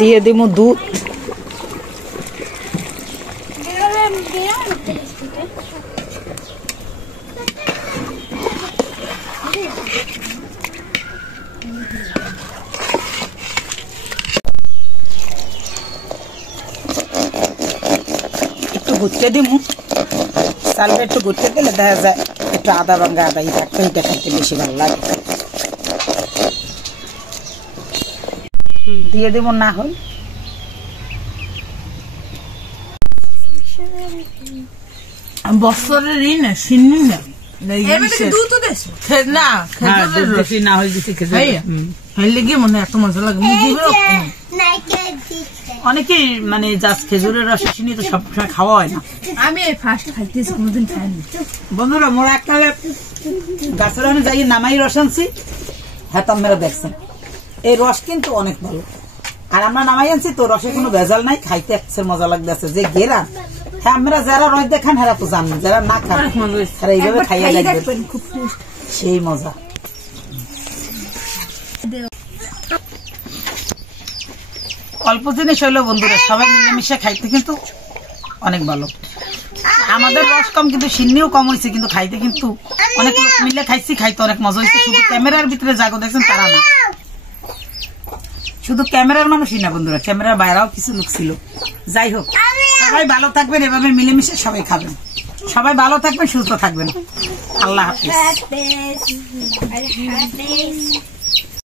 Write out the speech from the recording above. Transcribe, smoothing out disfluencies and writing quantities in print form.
দিয়ে দিব দুধ। একটু ঘুরতে দিব, চালটা একটু ঘুরতে দিলে দেখা যায় একটু আদা ভাঙ্গা আদাই থাকতে, এটা খেতে বেশি ভালো লাগে। দিয়ে দেব না হয় বছরের না চিনি না মনে এত মজা লাগে। অনেকেই মানে জাস্ট খেজুরের রস চিনি তো সবসময় খাওয়া হয় না। আমি ফার্স্ট খাইতেছি, কোনোদিন খাইনি। বন্ধুরা মোরা এককালে গাছের যাই নামাই রস আনছি, হ্যাঁ আপনারা দেখছেন এই রস কিন্তু অনেক ভালো। আর আমরা নামাই আনছি তো রসে কোনো ভেজাল নাই, খাইতে একসের মজা লাগতেছে যে গেরা। হ্যাঁ আমরা যারা রস দেখান হেরা তো জানেন, যারা না খান তারা এইভাবে খাইয়া দেখবেন, খুব সেই মজা। অল্প জিনিস হইলো বন্ধুরা, সবাই মিলেমিশে খাইতে কিন্তু অনেক ভালো। আমাদের রস কম কিন্তু সিন্নিও কম হয়েছে, কিন্তু খাইতে কিন্তু অনেক লোক মিলে খাইছি, খাইতে অনেক মজা হয়েছে। শুধু ক্যামেরার ভিতরে জাগো দেখছেন তারা না, শুধু ক্যামেরার মানুষই না বন্ধুরা, ক্যামেরার বাইরেও কিছু লোক ছিল। যাই হোক, সবাই ভালো থাকবেন, এভাবে মিলেমিশে সবাই খাবেন। সবাই ভালো থাকবেন, সুস্থ থাকবেন। আল্লাহ হাফেজ।